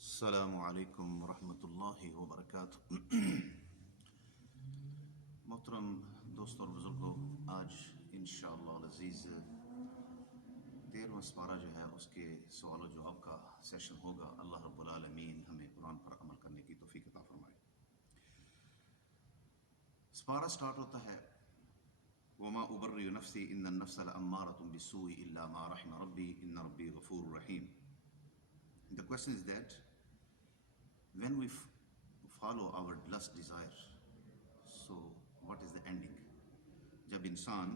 السلام علیکم ورحمۃ اللہ وبرکاتہ۔ محترم دوستوں اور بزرگوں، آج انشاءاللہ العزیز 13واں سپارہ جو ہے اس کے سوال و جواب کا سیشن ہوگا۔ اللہ رب العالمین ہمیں قرآن پر عمل کرنے کی توفیق عطا فرمائے۔ سپارہ سٹارٹ ہوتا ہے وما ابرئ نفسی ان النفس لامارۃ بالسوء الا ما رحم ربی ان ربی غفور رحیم۔ The question is that when we follow our lust desire, so what is the ending؟ جب انسان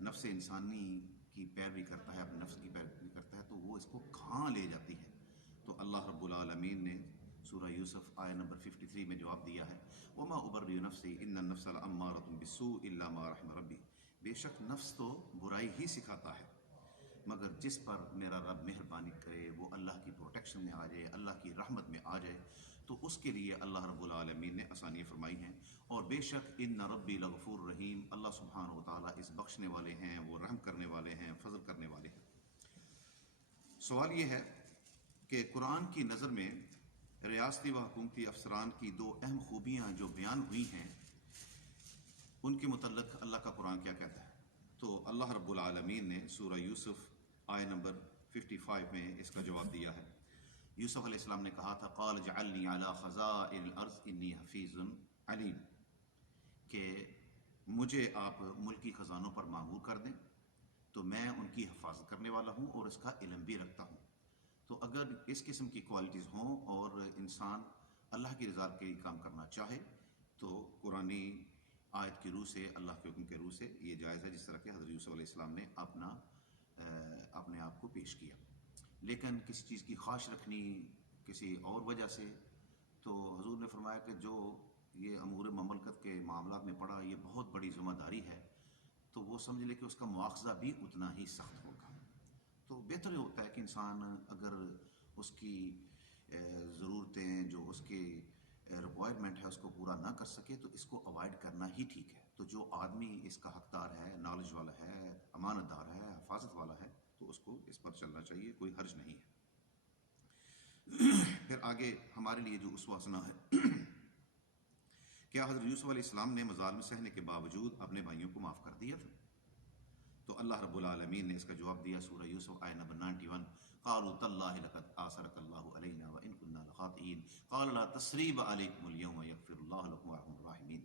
نفس انسانی کی پیروی کرتا ہے، اپنے نفس کی پیروی کرتا ہے، تو وہ اس کو کہاں لے جاتی ہے؟ تو اللہ رب العالمین نے سورہ یوسف آیہ نمبر 53 میں جواب دیا ہے، وما ابرئ نفسی ان النفس لامارۃ بالسوء الا ما رحم ربی۔ بے شک نفس تو برائی ہی سکھاتا ہے، مگر جس پر میرا رب مہربانی کرے، وہ اللہ کی پروٹیکشن میں آ جائے، اللہ کی رحمت میں آ جائے، تو اس کے لیے اللہ رب العالمین نے آسانیاں فرمائی ہیں۔ اور بے شک ان ربی لغفور رحیم، اللہ سبحانہ و تعالیٰ اس بخشنے والے ہیں، وہ رحم کرنے والے ہیں، فضل کرنے والے ہیں۔ سوال یہ ہے کہ قرآن کی نظر میں ریاستی و حکومتی افسران کی دو اہم خوبیاں جو بیان ہوئی ہیں، ان کے متعلق اللہ کا قرآن کیا کہتا ہے؟ تو اللہ رب العالمین نے سورہ یوسف آیہ نمبر 55 میں اس کا جواب دیا ہے۔ یوسف علیہ السلام نے کہا تھا، قال اجعلنی علی خزائن الارض انی حفیظ علیم، کہ مجھے آپ ملکی خزانوں پر معمور کر دیں تو میں ان کی حفاظت کرنے والا ہوں اور اس کا علم بھی رکھتا ہوں۔ تو اگر اس قسم کی کوالٹیز ہوں اور انسان اللہ کی رضا کے لیے کام کرنا چاہے تو قرآنی آیت کی روح سے، اللہ کے حکم کے روح سے یہ جائز ہے، جس طرح کہ حضرت یوسف علیہ السلام نے اپنے آپ کو پیش کیا۔ لیکن کسی چیز کی خواہش رکھنی کسی اور وجہ سے، تو حضور نے فرمایا کہ جو یہ امور مملکت کے معاملات میں پڑا، یہ بہت بڑی ذمہ داری ہے، تو وہ سمجھ لے کہ اس کا مواخذہ بھی اتنا ہی سخت ہوگا۔ تو بہتر یہ ہوتا ہے کہ انسان اگر اس کی ضرورتیں، جو اس کی ریکوائرمنٹ ہے، اس کو پورا نہ کر سکے تو اس کو اوائڈ کرنا ہی ٹھیک ہے۔ تو جو آدمی اس کا حقدار ہے، نالج والا ہے، امانت دار ہے، حفاظت والا ہے، تو اس کو اس پر چلنا چاہیے، کوئی حرج نہیں ہے۔ پھر آگے ہمارے لیے جو اسوہ حسنہ ہے، کیا حضرت یوسف علیہ السلام نے مظالم سہنے کے باوجود اپنے بھائیوں کو معاف کر دیا تھا؟ تو اللہ رب العالمین نے اس کا جواب دیا سورہ یوسف آیہ نمبر 91، قالوا تاللہ لقد آثرک اللہ علینا وان کنا لخاطئین قال لا تثریب علیکم اليوم یغفر اللہ لکم وارحم الراحمین۔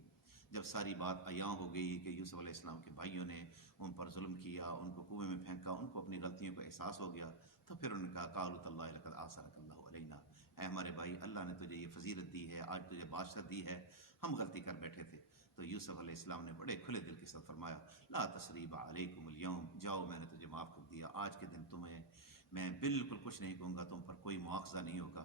جب ساری بات عیاں ہو گئی کہ یوسف علیہ السلام کے بھائیوں نے ان پر ظلم کیا، ان کو کنویں میں پھینکا، ان کو اپنی غلطیوں کا احساس ہو گیا، تو پھر انہوں نے کہا قالوا تاللہ لقد آثرک اللہ علینا، اے ہمارے بھائی، اللہ نے تجھے یہ فضیلت دی ہے، آج تجھے بادشاہ دی ہے، ہم غلطی کر بیٹھے تھے۔ تو یوسف علیہ السلام نے بڑے کھلے دل کے ساتھ فرمایا، لا تثریب علیکم اليوم، جاؤ میں نے تجھے معاف کر دیا، آج کے دن تمہیں میں بالکل کچھ نہیں کہوں گا، تم پر کوئی مواخذہ نہیں ہوگا۔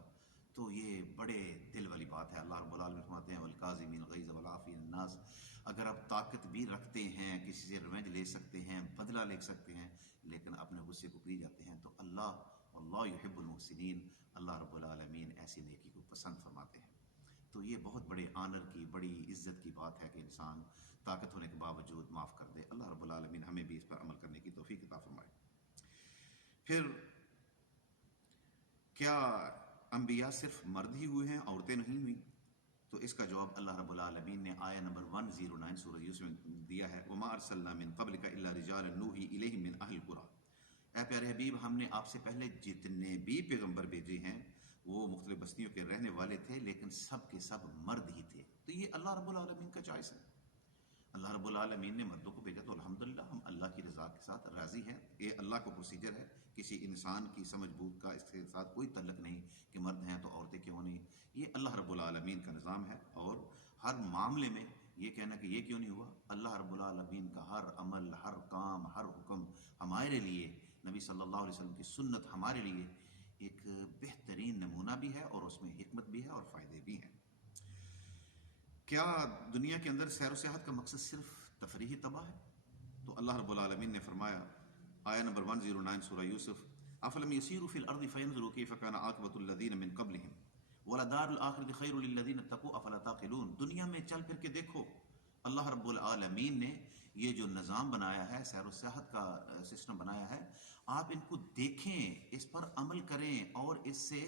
تو یہ بڑے دل والی بات ہے۔ اللہ رب العالمین فرماتے ہیں والکاظمین الغیظ والعافین عن الناس، اگر آپ طاقت بھی رکھتے ہیں، کسی سے ریونج لے سکتے ہیں، بدلہ لے سکتے ہیں، لیکن اپنے غصے کو پی جاتے ہیں، تو اللہ یحب المحسنین، اللہ رب العالمین ایسی نیکی کو پسند فرماتے ہیں۔ تو یہ بہت بڑے آنر کی، بڑی عزت کی بات ہے کہ انسان طاقت ہونے کے باوجود معاف کر دے۔ اللہ رب العالمین ہمیں بھی اس پر عمل کرنے کی توفیق عطا فرمائے۔ پھر کیا انبیاء صرف مرد ہی ہوئے ہیں، عورتیں نہیں ہوئیں؟ تو اس کا جواب اللہ رب العالمین نے آیہ نمبر 109 سورہ یوسف میں دیا ہے، وما ارسلنا من قبلک الا رجالا نوحی الیہم من اہل القری۔ اے پیارے حبیب، ہم نے آپ سے پہلے جتنے بھی پیغمبر بھیجے ہیں وہ مختلف بستیوں کے رہنے والے تھے، لیکن سب کے سب مرد ہی تھے۔ تو یہ اللہ رب العالمین کا چوائس ہے۔ اللہ رب العالمین نے مردوں کو بھیجا تو الحمدللہ ہم اللہ کی رضا کے ساتھ راضی ہیں۔ یہ اللہ کا پروسیجر ہے، کسی انسان کی سمجھ بوجھ کا اس کے ساتھ کوئی تعلق نہیں کہ مرد ہیں تو عورتیں کیوں نہیں۔ یہ اللہ رب العالمین کا نظام ہے، اور ہر معاملے میں یہ کہنا کہ یہ کیوں نہیں ہوا، اللہ رب العالمین کا ہر عمل، ہر کام، ہر حکم ہمارے لیے، نبی صلی اللہ علیہ وسلم کی سنت ہمارے لیے ایک بہترین نمونہ بھی ہے، اور اس میں حکمت بھی ہے اور فائدے بھی ہیں۔ کیا دنیا کے اندر سیر و سیاحت کا مقصد صرف تفریحی تباہ ہے؟ تو اللہ رب العالمین نے فرمایا آیہ نمبر 109 سورہ یوسف، افلم یسیروا فی الارض فینظروا کیف کان عاقبۃ الذین من قبلہم ولدار الآخرۃ خیر للذین اتقوا افلا تعقلون۔ دنیا میں چل پھر کے دیکھو، اللہ رب العالمین نے یہ جو نظام بنایا ہے، سیر و سیاحت کا سسٹم بنایا ہے، آپ ان کو دیکھیں، اس پر عمل کریں، اور اس سے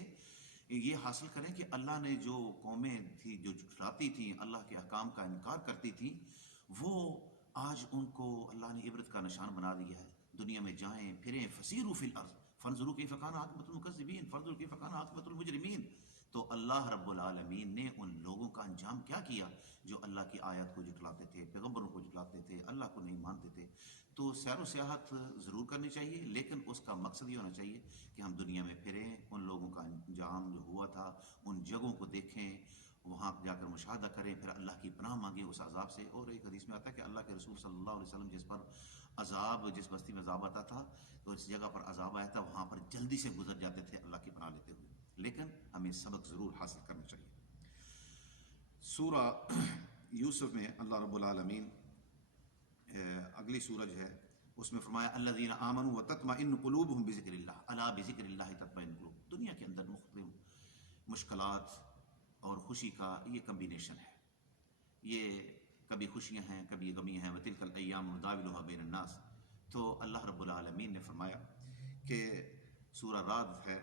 یہ حاصل کریں کہ اللہ نے جو قومیں تھیں جو جھٹلاتی تھیں، اللہ کے احکام کا انکار کرتی تھیں، وہ آج ان کو اللہ نے عبرت کا نشان بنا دیا ہے. دنیا میں جائیں پھریں، فسیروا فی الارض فانظروا کیف کان عاقبۃ المکذبین فانظروا کیف کان عاقبۃ المجرمین. تو اللہ رب العالمین نے ان لوگوں کا انجام کیا کیا جو اللہ کی آیت کو جھٹلاتے تھے، پیغمبروں کو جھٹلاتے تھے، اللہ کو نہیں مانتے تھے. تو سیر و سیاحت ضرور کرنی چاہیے، لیکن اس کا مقصد یہ ہونا چاہیے کہ ہم دنیا میں پھریں، ان لوگوں کا انجام جو ہوا تھا ان جگہوں کو دیکھیں، وہاں جا کر مشاہدہ کریں، پھر اللہ کی پناہ مانگیں اس عذاب سے. اور ایک حدیث میں آتا ہے کہ اللہ کے رسول صلی اللہ علیہ وسلم جس پر عذاب، جس بستی میں عذاب آتا تھا تو اس جگہ پر عذاب آیا تھا وہاں پر جلدی سے گزر جاتے تھے اللہ کی پناہ لیتے ہوئے. لیکن ہمیں سبق ضرور حاصل کرنا چاہیے. سورہ یوسف میں اللہ رب العالمین اگلی سورج ہے اس میں فرمایا الذین آمنوا وتطمئن قلوبهم بذکر اللہ الا بذکر اللہ تطمئن القلوب. دنیا کے اندر مختلف مشکلات اور خوشی کا یہ کمبینیشن ہے، یہ کبھی خوشیاں ہیں کبھی غمیاں ہیں. وتلک الایام نداولها بین الناس. تو اللہ رب العالمین نے فرمایا کہ سورہ رعد ہے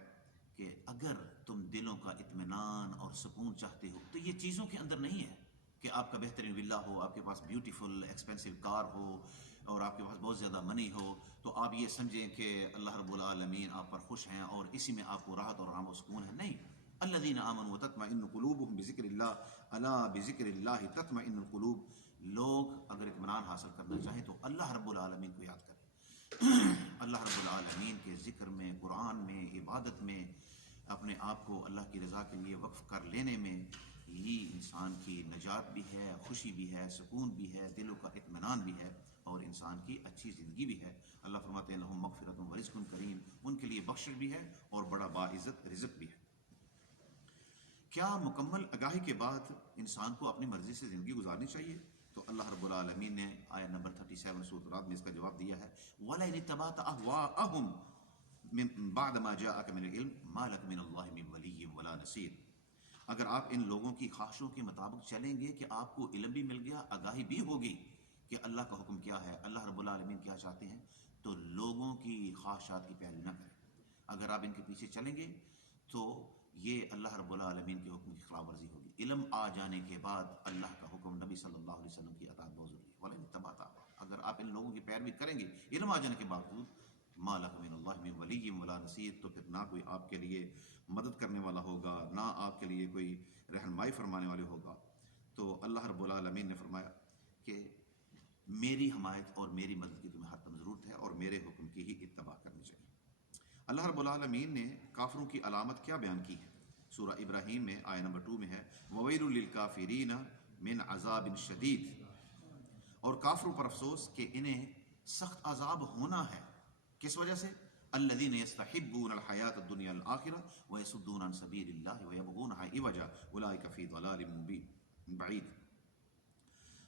کہ اگر تم دلوں کا اطمینان اور سکون چاہتے ہو تو یہ چیزوں کے اندر نہیں ہے کہ آپ کا بہترین ولا ہو، آپ کے پاس بیوٹیفل ایکسپینسو کار ہو اور آپ کے پاس بہت زیادہ منی ہو تو آپ یہ سمجھیں کہ اللہ رب العالمین آپ پر خوش ہیں اور اسی میں آپ کو راحت اور آرام و سکون ہے. نہیں. الذین آمنوا وتطمئن قلوبهم بذکر اللہ الا بذکر اللہ تطمئن القلوب. لوگ اگر اطمینان حاصل کرنا چاہیں تو اللہ رب العالمین کو یاد کریں. اللہ رب العالمین کے ذکر میں، قرآن میں، عبادت میں، اپنے آپ کو اللہ کی رضا کے لیے وقف کر لینے میں یہ انسان کی نجات بھی ہے، خوشی بھی ہے، سکون بھی ہے، دلوں کا اطمینان بھی ہے اور انسان کی اچھی زندگی بھی ہے. اللہ فرماتے ہیں لہم مغفرۃ ورزق کریم، ان کے لیے بخشش بھی ہے اور بڑا باعزت رزق بھی ہے. کیا مکمل آگاہی کے بعد انسان کو اپنی مرضی سے زندگی گزارنی چاہیے؟ تو اللہ رب العالمین نے آیت نمبر 37 سورۃ رعد میں اس کا جواب دیا ہے وَلَئِنِ اتَّبَعْتَ أَهْوَاءَهُمْ مِن بَعْدَ مَا جَاءَكَ مِنَ الْعِلْمِ مَا لَكَ مِنَ اللَّهِ مِن وَلِيٍّ وَلَا نَصِيرٍ. اگر آپ ان لوگوں کی خواہشوں کے مطابق چلیں گے کہ آپ کو علم بھی مل گیا، آگاہی بھی ہوگی کہ اللہ کا حکم کیا ہے، اللہ رب العالمین کیا چاہتے ہیں، تو لوگوں کی خواہشات کی پیروی نہ کریں. اگر آپ ان کے پیچھے چلیں گے تو یہ اللہ رب العالمین کے حکم کی خلاف ورزی ہوگی. علم آ جانے کے بعد اللہ کا حکم، نبی صلی اللہ علیہ وسلم کی اطاعت بہت ضروری ہے. وَلَئِنِ اتَّبَعْتَ اگر آپ ان لوگوں کی پیروی کریں گے علم آ جانے کے باوجود مَا لَكَ مِنَ اللَّهِ مِن وَلِيٍّ وَلَا نَصِيرٍ، تو پھر نہ کوئی آپ کے لیے مدد کرنے والا ہوگا، نہ آپ کے لیے کوئی رہنمائی فرمانے والے ہوگا. تو اللہ رب العالمین نے فرمایا کہ میری حمایت اور میری مدد کی تمہیں ہر دم ضرورت ہے اور میرے حکم کی ہی اتباع کرنی چاہیے. اللہ رب العالمین نے کافروں کی علامت کیا بیان کی ہے؟ سورہ ابراہیم میں آیت نمبر 2 میں ہے وَوَيْلٌ لِّلْكَافِرِينَ مِنْ عَذَابٍ شَدِيدٍ. اور کافروں پر افسوس کہ انہیں سخت عذاب ہونا ہے. کس وجہ سے؟ الذین یستحبون الحیاۃ الدنیا الآخرہ ویصدون عن سبیل اللہ ویبغونها عوجا اولئک فی ضلال بعید.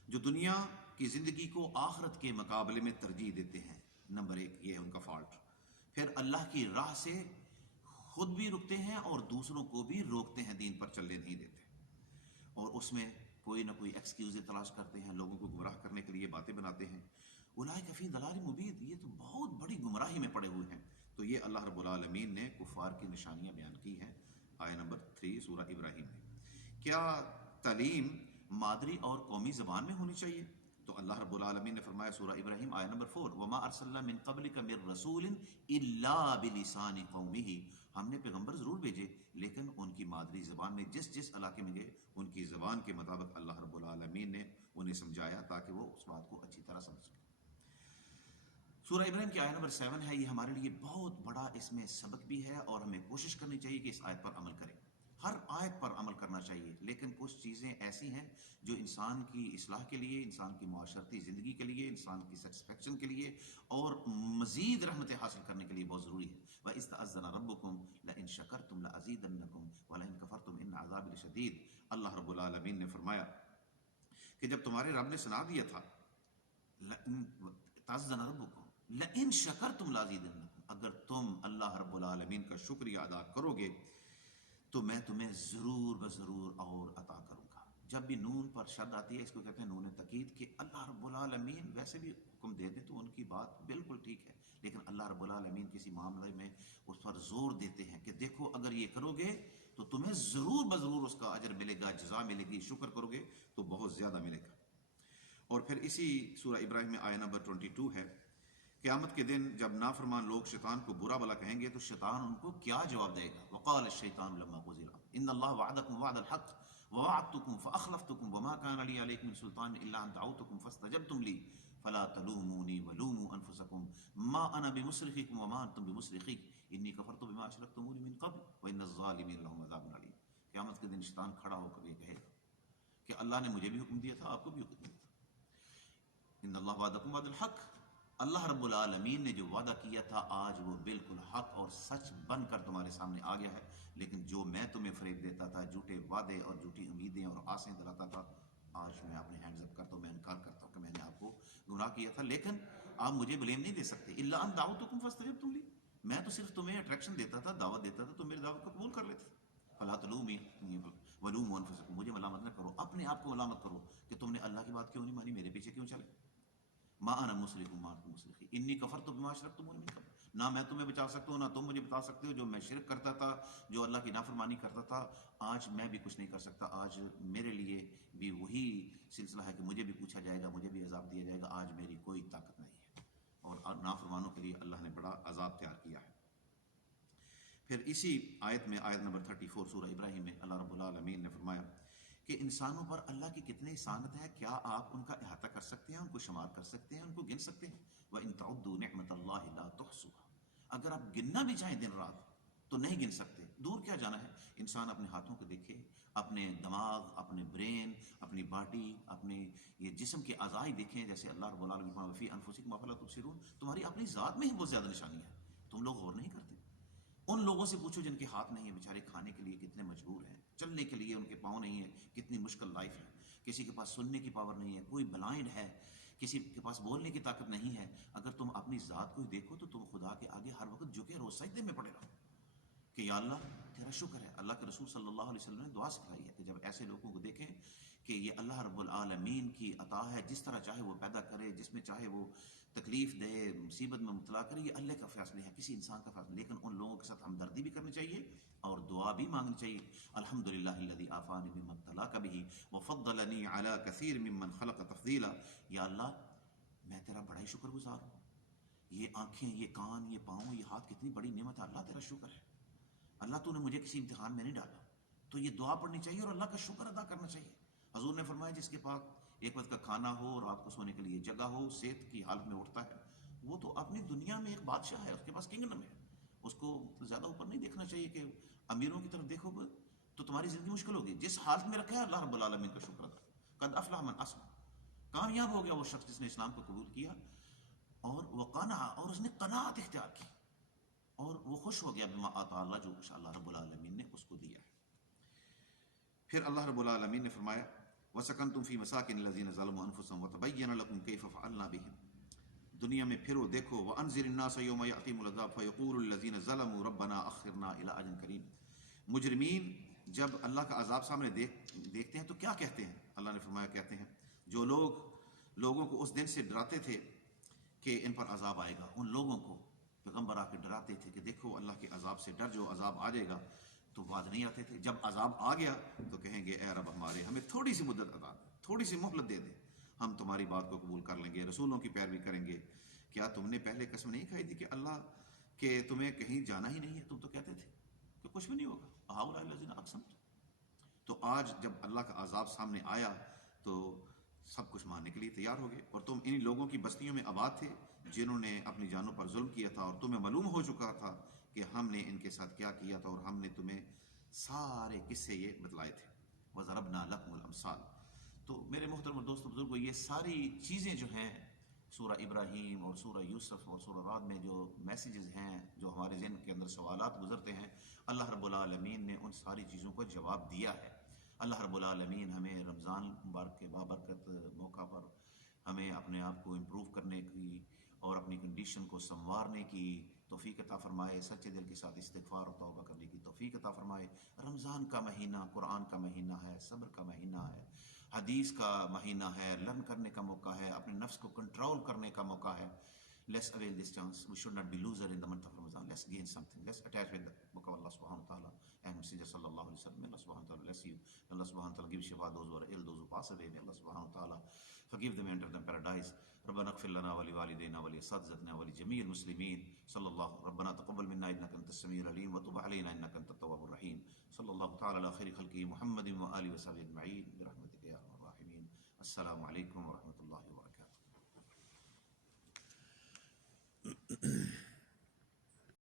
جو دنیا کی زندگی کو آخرت کے مقابلے میں ترجیح دیتے ہیں، نمبر 1 یہ ہے ان کا فالٹ. پھر اللہ کی راہ سے خود بھی رکتے ہیں اور دوسروں کو بھی روکتے ہیں، دین پر چلنے نہیں دیتے، اور اس میں کوئی نہ کوئی ایکسکیوزیں تلاش کرتے ہیں، لوگوں کو گمراہ کرنے کے لیے باتیں بناتے ہیں. اولئک فی ضلال مبین، یہ تو بہت بڑی گمراہی میں پڑے ہوئے ہیں. تو یہ اللہ رب العالمین نے کفار کی نشانیاں بیان کی ہیں آیت نمبر 3 سورہ ابراہیم میں. کیا تعلیم مادری اور قومی زبان میں ہونی چاہیے؟ تو اللہ رب العالمین نے فرمایا سورہ ابراہیم آیت نمبر 4 وَمَا أَرْسَلْنَا مِن قَبْلِكَ مِن رَّسُولٍ إِلَّا بِلِسَانِ قَوْمِهِ. ہم نے پیغمبر ضرور بھیجے لیکن ان کی مادری زبان میں، جس جس علاقے میں گئے ان کی زبان کے مطابق اللہ رب العالمین نے انہیں سمجھایا تاکہ وہ اس بات کو اچھی طرح سمجھ سکیں. سورہ ابراہیم کی آیت نمبر 7 ہے، یہ ہمارے لیے بہت بڑا اس میں سبق بھی ہے اور ہمیں کوشش کرنی چاہیے کہ اس آیت پر عمل کریں. ہر آیت پر عمل کرنا چاہیے، لیکن کچھ چیزیں ایسی ہیں جو انسان کی اصلاح کے لیے، انسان کی معاشرتی زندگی کے لیے، انسان کی سیٹسفیکشن کے لیے اور مزید رحمتیں حاصل کرنے کے لیے بہت ضروری ہے. وَإِذْ تَأَذَّنَ رَبُّكُمْ لَئِن شَكَرْتُمْ لَأَزِيدَنَّكُمْ وَلَئِن كَفَرْتُمْ إِنَّ عَذَابِي لَشَدِيدٌ. اللہ رب العالمین نے فرمایا کہ جب تمہارے رب نے سنا دیا تھا تَأَذَّنَ رَبُّكُمْ لَئِن شَكَرْتُمْ لَأَزِيدَنَّكُمْ، اگر تم اللہ رب العالمین کا شکریہ ادا کرو گے تو میں تمہیں ضرور بضرور اور عطا کروں گا. جب بھی نون پر شد آتی ہے اس کو کہتے ہیں نون تاکید، کہ اللہ رب العالمین ویسے بھی حکم دے دیں تو ان کی بات بالکل ٹھیک ہے، لیکن اللہ رب العالمین کسی معاملے میں اس پر زور دیتے ہیں کہ دیکھو اگر یہ کرو گے تو تمہیں ضرور بضرور اس کا اجر ملے گا، جزا ملے گی، شکر کرو گے تو بہت زیادہ ملے گا۔ اور پھر اسی سورہ ابراہیم میں آیہ نمبر 22 ہے، قیامت کے دن جب نافرمان لوگ شیطان کو برا بھلا کہیں گے تو شیطان ان کو کیا جواب دے گا؟ وقال الشیطان لما قضی الامر ان اللہ وعدکم وعد الحق ووعدتکم فاخلفتکم وما كان لي عليكم من سلطان الا ان دعوتکم فاستجبتم لي فلا تلوموني ولوموا انفسکم ما انا بمصرخکم وما انتم بمصرخی انی کفرت بما اشرکتمونی من قبل وان الظالمین لهم عذاب علیم۔ قیامت کے دن شیطان کھڑا ہو کر یہ کہے گا کہ اللہ نے مجھے بھی حکم دیا تھا، آپ کو بھی حکم دیا تھا، ان اللہ وعدکم وعد الحق، اللہ رب العالمین نے جو وعدہ کیا تھا آج وہ بالکل حق اور سچ بن کر تمہارے سامنے آ گیا ہے، لیکن جو میں تمہیں فریب دیتا تھا، جھوٹے وعدے اور جھوٹی امیدیں اور آسیں دلاتا تھا، آج میں اپنے ہینڈز اپ کرتا ہوں، میں انکار کرتا ہوں کہ میں نے آپ کو گمراہ کیا تھا، لیکن آپ مجھے بلیم نہیں دے سکتے۔ الا ان دعوتکم فاستجبتم لی، میں تو صرف تمہیں اٹریکشن دیتا تھا، دعوت دیتا تھا، تم میری دعوت کو قبول کر لیتے۔ فلا تلومونی ولوموا انفسکم، مجھے ملامت نہ کرو، اپنے آپ کو ملامت کرو کہ تم نے اللہ کی بات کیوں نہیں مانی، میرے پیچھے کیوں چلے۔ ما انا مصرخ ما انتم مصرخی انی کفرت بما اشرکتمونی من قبل، نہ میں تمہیں بچا سکتا ہوں نہ تم مجھے بتا سکتے ہو، جو میں شرک کرتا تھا، جو اللہ کی نافرمانی کرتا تھا، آج میں بھی کچھ نہیں کر سکتا، آج میرے لیے بھی وہی سلسلہ ہے کہ مجھے بھی پوچھا جائے گا، مجھے بھی عذاب دیا جائے گا، آج میری کوئی طاقت نہیں ہے، اور نافرمانوں کے لیے اللہ نے بڑا عذاب تیار کیا ہے۔ پھر اسی آیت میں آیت نمبر 34 سورہ ابراہیم میں اللہ رب العالمین نے فرمایا کہ انسانوں پر اللہ کی کتنی احسانت ہے، کیا آپ ان کا احاطہ کر سکتے ہیں، ان کو شمار کر سکتے ہیں، ان کو گن سکتے ہیں؟ وَإِن تَعُدُّوا نِعْمَةَ اللَّهِ لَا تُحْصُوهَا، اگر آپ گننا بھی چاہیں دن رات تو نہیں گن سکتے، دور کیا جانا ہے۔ انسان اپنے ہاتھوں کو دیکھے، اپنے دماغ، اپنے برین، اپنی باڈی، اپنے یہ جسم کے اعضاء دیکھیں، جیسے اللہ رب العالمین فرمایا فی انفسکم افلا تبصرون، تمہاری اپنی ذات میں ہی بہت زیادہ نشانی ہے، تم لوگ غور نہیں کرتے۔ ان لوگوں سے پوچھو جن کے ہاتھ نہیں ہیں، بیچارے کھانے کے لیے کتنے مجبور ہیں، چلنے کے لیے ان کے پاؤں نہیں ہیں، کتنی مشکل لائف ہے، کسی کے پاس سننے کی پاور نہیں ہے، کوئی بلائنڈ ہے، کسی کے پاس بولنے کی طاقت نہیں ہے۔ اگر تم اپنی ذات کو ہی دیکھو تو تم خدا کے آگے ہر وقت جھکے رہو، سجدے میں پڑے رہو کہ یا اللہ تیرا شکر ہے۔ اللہ کے رسول صلی اللہ علیہ وسلم نے دعا سکھائی ہے کہ جب ایسے لوگوں کو دیکھیں کہ یہ اللہ رب العالمین کی عطا ہے، جس طرح چاہے وہ پیدا کرے، جس میں چاہے وہ تکلیف دے، مصیبت میں مبتلا کرے، یہ اللہ کا فیصلہ ہے، کسی انسان کا فیصلہ، لیکن ان لوگوں کے ساتھ ہمدردی بھی کرنی چاہیے اور دعا بھی مانگنی چاہیے۔ الحمدللہ الذی عافانی مما ابتلاک بہ وفضلنی علی کثیر ممن خلق تفضیلا، یا اللہ میں تیرا بڑا ہی شکر گزار ہوں، یہ آنکھیں، یہ کان، یہ پاؤں، یہ ہاتھ کتنی بڑی نعمت ہے، اللہ تیرا شکر ہے، اللہ تو نے مجھے کسی امتحان میں نہیں ڈالا۔ تو یہ دعا پڑھنی چاہیے اور اللہ کا شکر ادا کرنا چاہیے۔ حضور نے فرمایا جس کے پاس ایک وقت کا کھانا ہو، رات کو سونے کے لیے جگہ ہو، صحت کی حالت میں اٹھتا ہے، وہ تو اپنی دنیا میں ایک بادشاہ ہے، اس کے پاس کنگڈم ہے، اس کو زیادہ اوپر نہیں دیکھنا چاہیے کہ امیروں کی طرف دیکھو گے تو تمہاری زندگی مشکل ہوگی۔ جس حالت میں رکھا ہے اللہ رب العالمین کا شکر ادا، قد افلح من اسلم، کامیاب ہو گیا وہ شخص جس نے اسلام کو قبول کیا، اور وہ قنع، اور اس نے قناعت اختیار کی، اور وہ خوش ہو گیا بما آتا اللہ، جو کچھ اللہ رب العالمین نے اس کو دیا ہے۔ پھر اللہ رب العالمین نے فرمایا وَسَكَنْتُمْ فِي مَسَاكِنِ الَّذِينَ ظَلَمُوا أَنفُسَهُمْ وَتَبَيَّنَ لَكُمْ كَيْفَ فَعَلْنَا بِهِمْ، دنیا میں پھرو دیکھو، وَأَنذِرِ النَّاسَ يَوْمَ يَأْتِيهِمُ الْعَذَابُ فَيَقُولُ الَّذِينَ ظَلَمُوا رَبَّنَا أَخِّرْنَا إِلَىٰ أَجَلٍ قَرِيبٍ، مجرمین جب اللہ کا عذاب سامنے دیکھتے ہیں تو کیا کہتے ہیں؟ اللہ نے فرمایا کہتے ہیں جو لوگ لوگوں کو اس دن سے ڈراتے تھے کہ ان پر عذاب آئے گا، ان لوگوں کو پیغمبر آ کے ڈراتے تھے کہ دیکھو اللہ کے عذاب سے ڈر، جو عذاب آ جائے گا، تو بعد نہیں آتے تھے، جب عذاب آ گیا تو کہیں گے اے رب ہمارے، ہمیں تھوڑی سی مدت عطا دے، تھوڑی سی مہلت دے دے، ہم تمہاری بات کو قبول کر لیں گے، رسولوں کی پیروی کریں گے۔ کیا تم نے پہلے قسم نہیں کھائی تھی کہ اللہ کہ تمہیں کہیں جانا ہی نہیں ہے؟ تم تو کہتے تھے کہ کچھ بھی نہیں ہوگا، ہؤلاء الذین اقسمتم۔ تو آج جب اللہ کا عذاب سامنے آیا تو سب کچھ ماننے کے لیے تیار ہو گئے، اور تم ان لوگوں کی بستیوں میں آباد تھے جنہوں نے اپنی جانوں پر ظلم کیا تھا، اور تمہیں معلوم ہو چکا تھا کہ ہم نے ان کے ساتھ کیا کیا تھا، اور ہم نے تمہیں سارے قصے یہ بتلائے تھے۔ وَضَرَبْنَا لَكُمُ الْأَمْثَالَ۔ تو میرے محترم دوستوں بزرگوں، یہ ساری چیزیں جو ہیں سورہ ابراہیم اور سورہ یوسف اور سورہ رعد میں جو میسیجز ہیں، جو ہمارے ذہن کے اندر سوالات گزرتے ہیں، اللہ رب العالمین نے ان ساری چیزوں کا جواب دیا ہے۔ اللہ رب العالمین ہمیں رمضان مبارک کے بابرکت موقع پر ہمیں اپنے آپ کو امپروو کرنے کی اور اپنی کنڈیشن کو سنوارنے کی توفیق عطا فرمائے، سچے دل کے ساتھ استغفار اور توبہ کرنے کی توفیق عطا فرمائے۔ رمضان کا مہینہ قرآن کا مہینہ ہے، صبر کا مہینہ ہے، حدیث کا مہینہ ہے، لرن کرنے کا موقع ہے، اپنے نفس کو کنٹرول کرنے کا موقع ہے۔ Let's avail this chance. We should not be loser in the month of Ramadan. Let's gain something. Let's attach with the book of Allah subhanahu wa ta'ala and Messenger sallallahu alaihi wasallam. May Allah subhanahu wa ta'ala bless you. May Allah subhanahu wa ta'ala give shifa those who are ill, those who pass away. May Allah subhanahu wa ta'ala forgive them and enter them paradise. ربنا اغفر لنا ولوالدينا ولأساتذتنا ولجميع المسلمين صلى الله. ربنا تقبل منا انك انت السميع العليم وتب علينا انك انت التواب الرحيم. صلى الله تعالى على خير خلقه محمد وآله وصحبه اجمعين برحمتك يا ارحم الراحمين. السلام علیکم ورحمۃ اللہ وبرکاتہ.